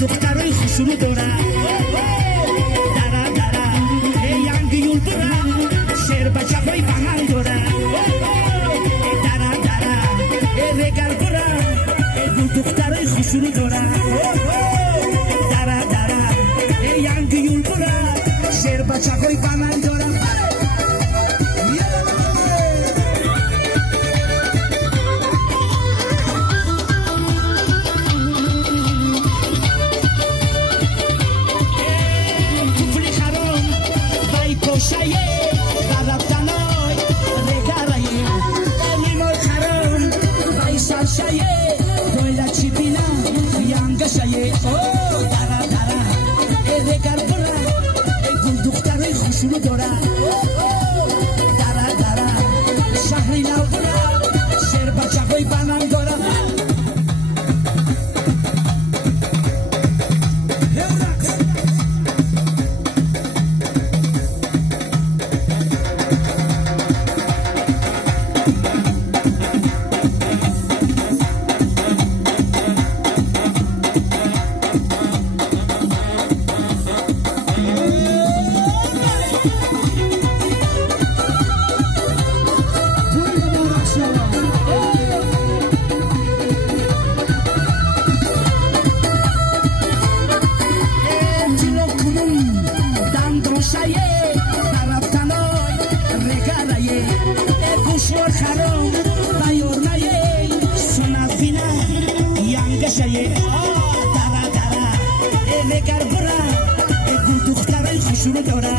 دخترای خوشونو داره دره دره ینگی یول بره شیر بچه های بغل داره دره دره رگر بره دخترای خوشونو داره دره دره ینگی یول بره شیر بچه های بغل داره شروع داره دره دره شهری نو داره شیر بچه های بنان داره شروع داره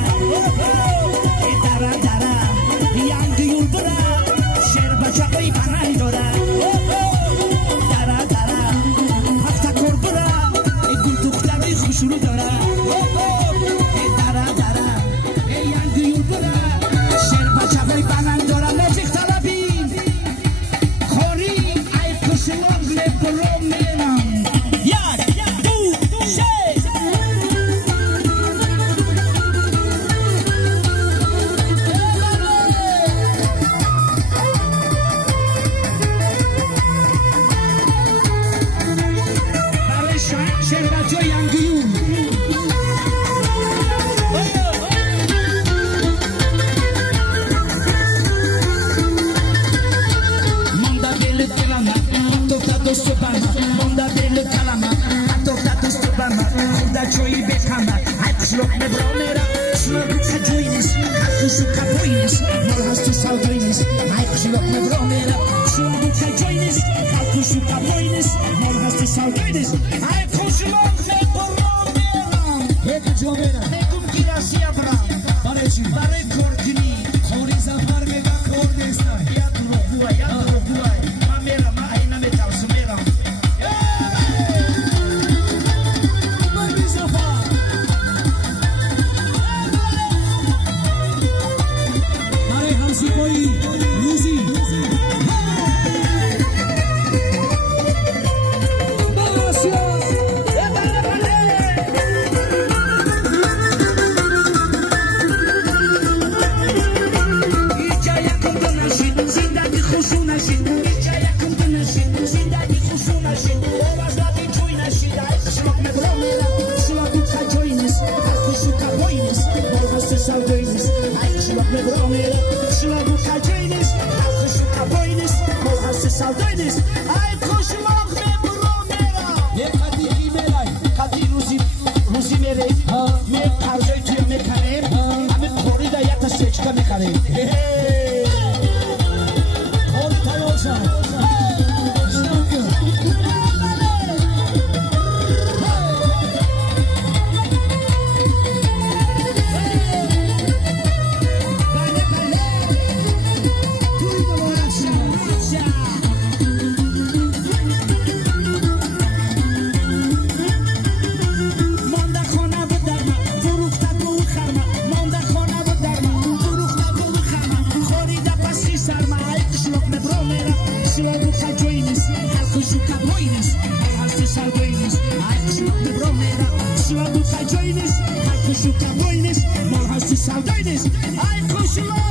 دره دره ینگی یول بره شیر بچه های بغل داره دره دره وقت کار بره گل دخترای خوشونو داره دره دره ینگی یول بره شیر بچه های بغل داره موزیک طلبی خوری ای کشلان لبرو میرم یک دو سه Saudades, I push you